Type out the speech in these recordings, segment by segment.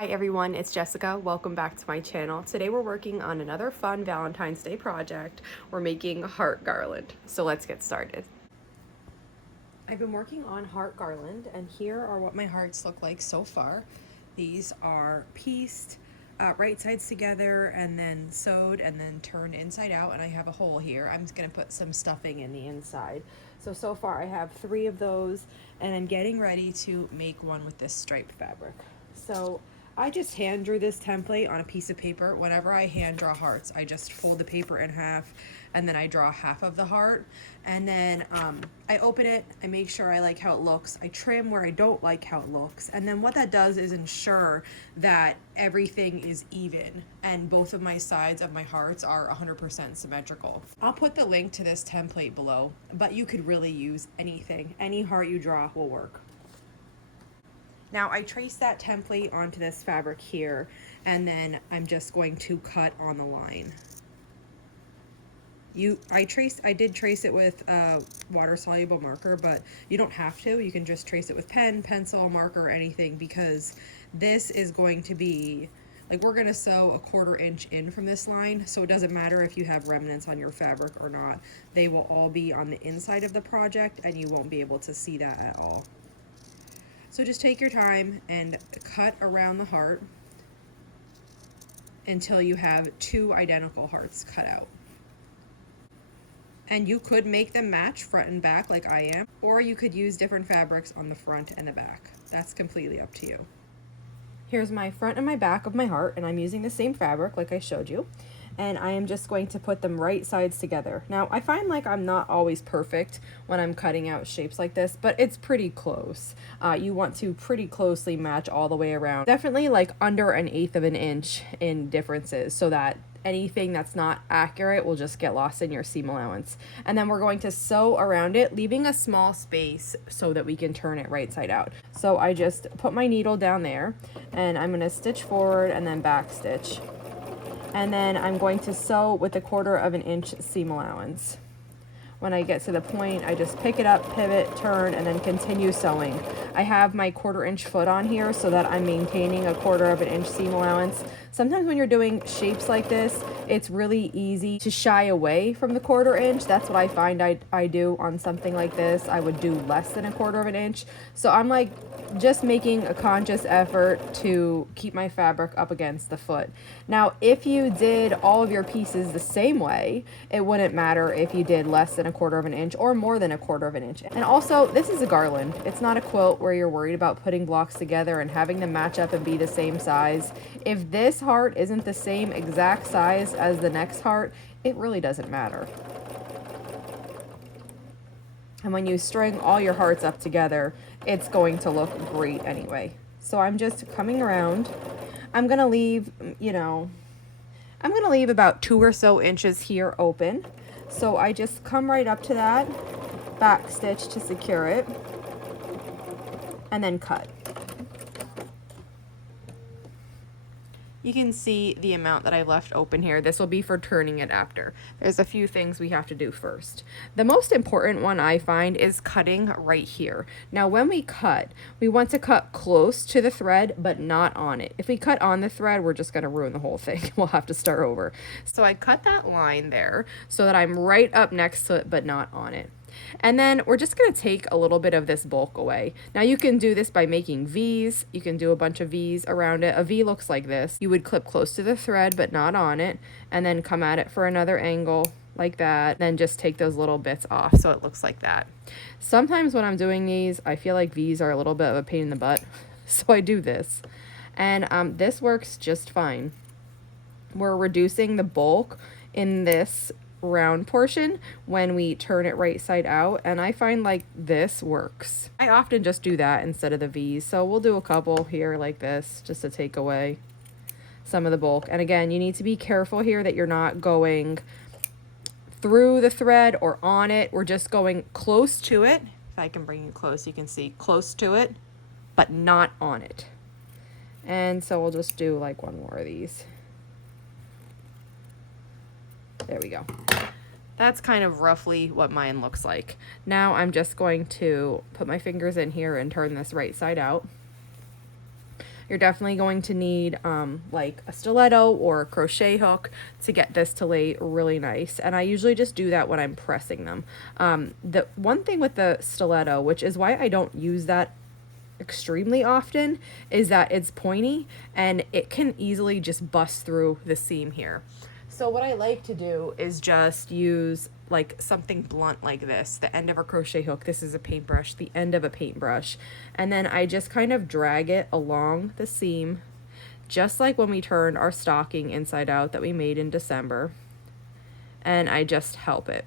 Hi everyone, it's Jessica. Welcome back to my channel. Today we're working on another fun Valentine's Day project. We're making heart garland. So let's get started. I've been working on heart garland and here are what my hearts look like so far. These are pieced right sides together and then sewed and then turned inside out, and I have a hole here. I'm just gonna put some stuffing in the inside. So far I have 3 of those and I'm getting ready to make one with this striped fabric. So I just hand drew this template on a piece of paper. Whenever I hand draw hearts, I just fold the paper in half and then I draw half of the heart, and then I open it, I make sure I like how it looks, I trim where I don't like how it looks, and then what that does is ensure that everything is even and both of my sides of my hearts are 100% symmetrical. I'll put the link to this template below, but you could really use anything. Any heart you draw will work. Now I trace that template onto this fabric here, and then I'm just going to cut on the line. I did trace it with water soluble marker, but you don't have to. You can just trace it with pen, pencil, marker, anything, because this is going to be, like, we're gonna sew a 1/4 inch in from this line, so it doesn't matter if you have remnants on your fabric or not. They will all be on the inside of the project and you won't be able to see that at all. So just take your time and cut around the heart until you have 2 identical hearts cut out. And you could make them match front and back like I am, or you could use different fabrics on the front and the back. That's completely up to you. Here's my front and my back of my heart, and I'm using the same fabric like I showed you. And I am just going to put them right sides together. Now, I find like I'm not always perfect when I'm cutting out shapes like this, but it's pretty close. You want to pretty closely match all the way around. Definitely like under 1/8 of an inch in differences, so that anything that's not accurate will just get lost in your seam allowance. And then we're going to sew around it, leaving a small space so that we can turn it right side out. So I just put my needle down there and I'm going to stitch forward and then back stitch. And then I'm going to sew with a 1/4 of an inch seam allowance. When I get to the point, I just pick it up, pivot, turn, and then continue sewing. I have my 1/4 inch foot on here so that I'm maintaining a 1/4 of an inch seam allowance. Sometimes when you're doing shapes like this, it's really easy to shy away from the 1/4 inch. That's what I find I do on something like this. I would do less than a 1/4 of an inch. So I'm like just making a conscious effort to keep my fabric up against the foot. Now, if you did all of your pieces the same way, it wouldn't matter if you did less than a 1/4 of an inch or more than a 1/4 of an inch. And also, this is a garland. It's not a quilt where you're worried about putting blocks together and having them match up and be the same size. If this heart isn't the same exact size as the next heart, it really doesn't matter. And when you string all your hearts up together, it's going to look great anyway. So I'm just coming around. I'm gonna leave, I'm gonna leave about 2 or so inches here open. So I just come right up to that, back stitch to secure it, and then cut. You can see the amount that I left open here. This will be for turning it after. There's a few things we have to do first. The most important one I find is cutting right here. Now, when we cut, we want to cut close to the thread, but not on it. If we cut on the thread, we're just gonna ruin the whole thing. We'll have to start over. So I cut that line there so that I'm right up next to it, but not on it. And then we're just going to take a little bit of this bulk away. Now you can do this by making V's. You can do a bunch of V's around it. A V looks like this. You would clip close to the thread but not on it, and then come at it for another angle like that. Then just take those little bits off so it looks like that. Sometimes when I'm doing these, I feel like V's are a little bit of a pain in the butt, so I do this. And this works just fine. We're reducing the bulk in this round portion when we turn it right side out, and I find like this works. I often just do that instead of the V's, so we'll do a couple here like this just to take away some of the bulk. And again, you need to be careful here that you're not going through the thread or on it. We're just going close to it. If I can bring you close, you can see close to it but not on it. And so we'll just do like one more of these. There we go. That's kind of roughly what mine looks like. Now I'm just going to put my fingers in here and turn this right side out. You're definitely going to need like a stiletto or a crochet hook to get this to lay really nice. And I usually just do that when I'm pressing them. The one thing with the stiletto, which is why I don't use that extremely often, is that it's pointy and it can easily just bust through the seam here. So what I like to do is just use like something blunt like this, the end of a crochet hook. This is a paintbrush, the end of a paintbrush. And then I just kind of drag it along the seam, just like when we turned our stocking inside out that we made in December. And I just help it.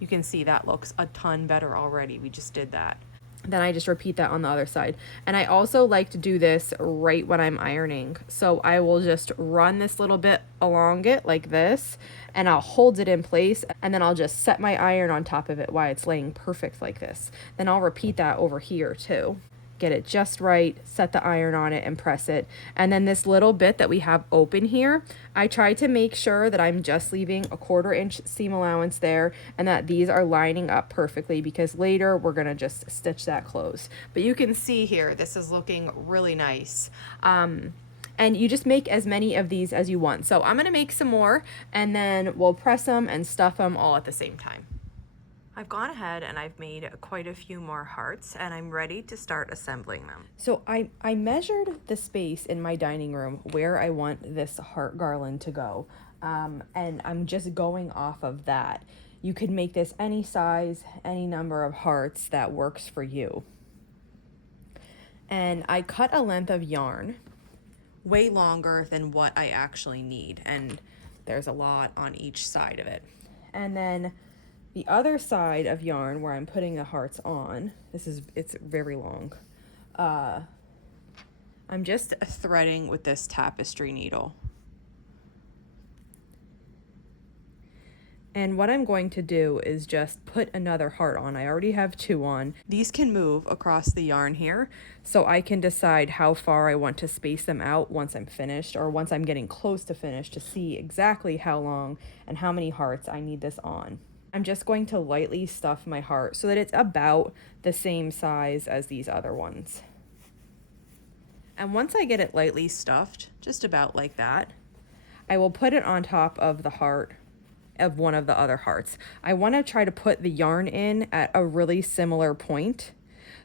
You can see that looks a ton better already. We just did that. Then I just repeat that on the other side. And I also like to do this right when I'm ironing. So I will just run this little bit along it like this, and I'll hold it in place, and then I'll just set my iron on top of it while it's laying perfect like this. Then I'll repeat that over here too. Get it just right, set the iron on it and press it. And then this little bit that we have open here, I try to make sure that I'm just leaving a 1/4 inch seam allowance there and that these are lining up perfectly, because later we're gonna just stitch that closed. But you can see here, this is looking really nice. And you just make as many of these as you want. So I'm gonna make some more and then we'll press them and stuff them all at the same time. I've gone ahead and I've made quite a few more hearts and I'm ready to start assembling them. So I measured the space in my dining room where I want this heart garland to go. And I'm just going off of that. You could make this any size, any number of hearts that works for you. And I cut a length of yarn way longer than what I actually need. And there's a lot on each side of it. And then the other side of yarn where I'm putting the hearts on, it's very long. I'm just threading with this tapestry needle. And what I'm going to do is just put another heart on. I already have 2 on. These can move across the yarn here, so I can decide how far I want to space them out once I'm finished, or once I'm getting close to finish, to see exactly how long and how many hearts I need this on. I'm just going to lightly stuff my heart so that it's about the same size as these other ones. And once I get it lightly stuffed, just about like that, I will put it on top of the heart of one of the other hearts. I want to try to put the yarn in at a really similar point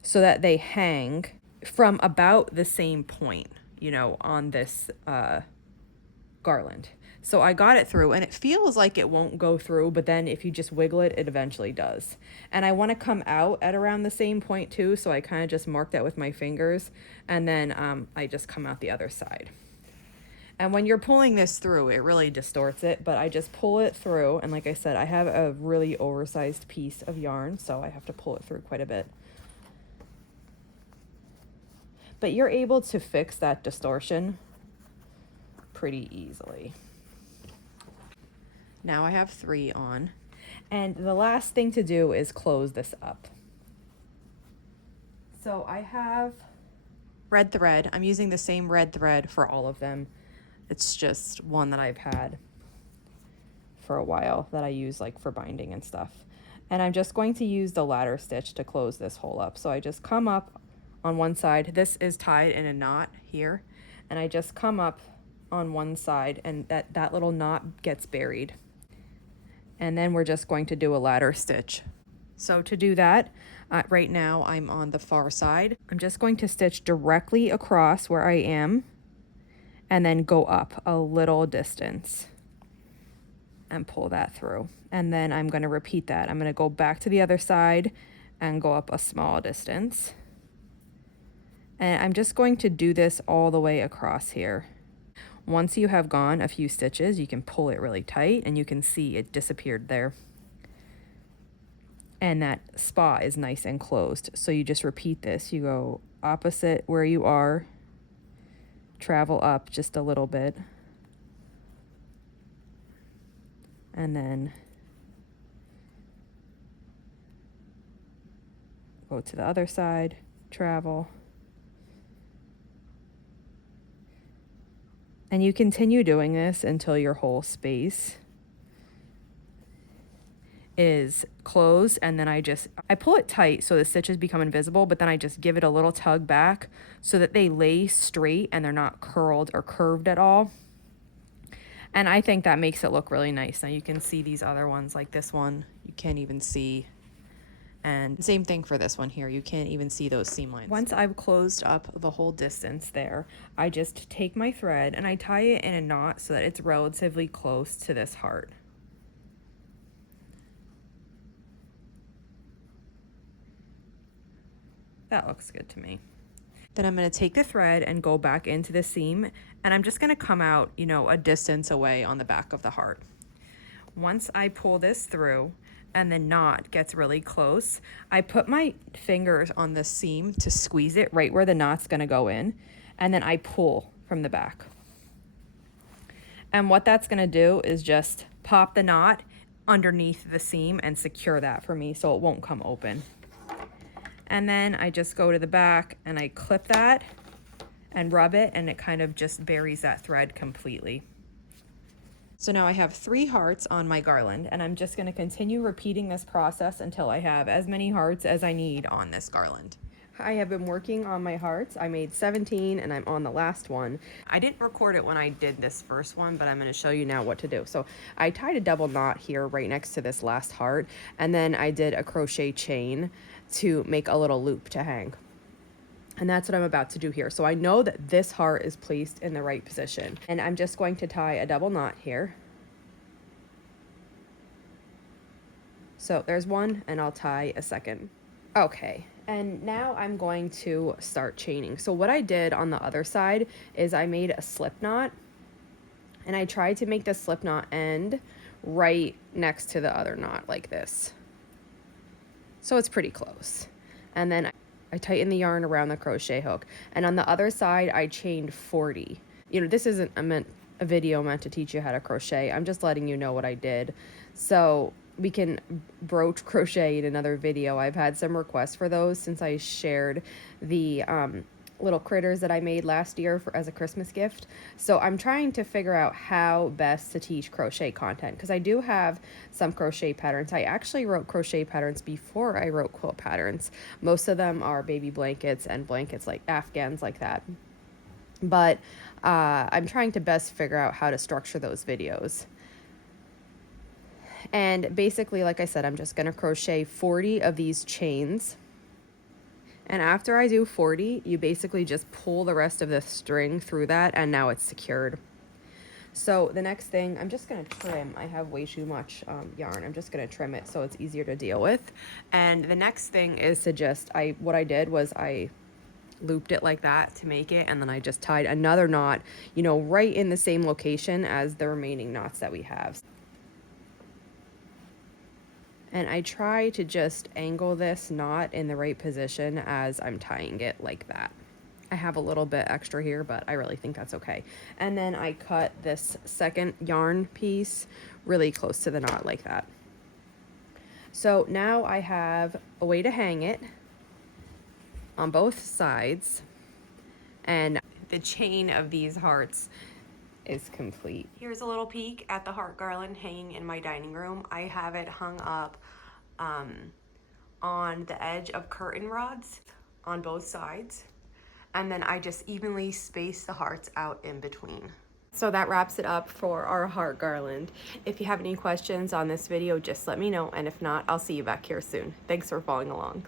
so that they hang from about the same point, you know, on this garland. So I got it through and it feels like it won't go through, but then if you just wiggle it, it eventually does. And I want to come out at around the same point too, so I kind of just mark that with my fingers, and then I just come out the other side. And when you're pulling this through, it really distorts it, but I just pull it through, and like I said, I have a really oversized piece of yarn, so I have to pull it through quite a bit. But you're able to fix that distortion pretty easily. Now I have 3 on. And the last thing to do is close this up. So I have red thread. I'm using the same red thread for all of them. It's just one that I've had for a while that I use like for binding and stuff. And I'm just going to use the ladder stitch to close this hole up. So I just come up on one side. This is tied in a knot here. And I just come up on one side and that little knot gets buried. And then we're just going to do a ladder stitch. So to do that, right now I'm on the far side. I'm just going to stitch directly across where I am and then go up a little distance and pull that through. And then I'm going to repeat that. I'm going to go back to the other side and go up a small distance. And I'm just going to do this all the way across here. Once you have gone a few stitches, you can pull it really tight and you can see it disappeared there. And that spot is nice and closed. So you just repeat this. You go opposite where you are, travel up just a little bit, and then go to the other side, travel. And you continue doing this until your whole space is closed, and then I pull it tight so the stitches become invisible, but then I just give it a little tug back so that they lay straight and they're not curled or curved at all. And I think that makes it look really nice. Now you can see these other ones, like this one, you can't even see. And same thing for this one here. You can't even see those seam lines. Once I've closed up the whole distance there, I just take my thread and I tie it in a knot so that it's relatively close to this heart. That looks good to me. Then I'm going to take the thread and go back into the seam, and I'm just going to come out, you know, a distance away on the back of the heart. Once I pull this through and the knot gets really close, I put my fingers on the seam to squeeze it right where the knot's going to go in, and then I pull from the back. And what that's going to do is just pop the knot underneath the seam and secure that for me so it won't come open. And then I just go to the back and I clip that and rub it, and it kind of just buries that thread completely. So now I have 3 hearts on my garland, and I'm just going to continue repeating this process until I have as many hearts as I need on this garland. I have been working on my hearts. I made 17 and I'm on the last one. I didn't record it when I did this first one, but I'm going to show you now what to do. So I tied a double knot here right next to this last heart, and then I did a crochet chain to make a little loop to hang. And that's what I'm about to do here. So I know that this heart is placed in the right position, and I'm just going to tie a double knot here. So there's one, and I'll tie a second. Okay, and now I'm going to start chaining. So what I did on the other side is I made a slip knot, and I tried to make the slip knot end right next to the other knot like this. So it's pretty close. And then I tighten the yarn around the crochet hook, and on the other side I chained 40. You know, this isn't a video meant to teach you how to crochet. I'm just letting you know what I did, so we can brooch crochet in another video. I've had some requests for those since I shared the little critters that I made last year as a Christmas gift. So I'm trying to figure out how best to teach crochet content, because I do have some crochet patterns. I actually wrote crochet patterns before I wrote quilt patterns. Most of them are baby blankets and blankets like Afghans like that. But I'm trying to best figure out how to structure those videos. And basically, like I said, I'm just going to crochet 40 of these chains. And after I do 40, you basically just pull the rest of the string through that, and now it's secured. So the next thing, I'm just going to trim. I have way too much yarn. I'm just going to trim it so it's easier to deal with. And the next thing is to just, what I did was I looped it like that to make it, and then I just tied another knot, you know, right in the same location as the remaining knots that we have. And I try to just angle this knot in the right position as I'm tying it like that. I have a little bit extra here, but I really think that's okay. And then I cut this second yarn piece really close to the knot like that. So now I have a way to hang it on both sides, and the chain of these hearts is complete. Here's a little peek at the heart garland hanging in my dining room. I have it hung up on the edge of curtain rods on both sides, and then I just evenly space the hearts out in between. So that wraps it up for our heart garland. If you have any questions on this video, just let me know, and if not, I'll see you back here soon. Thanks for following along.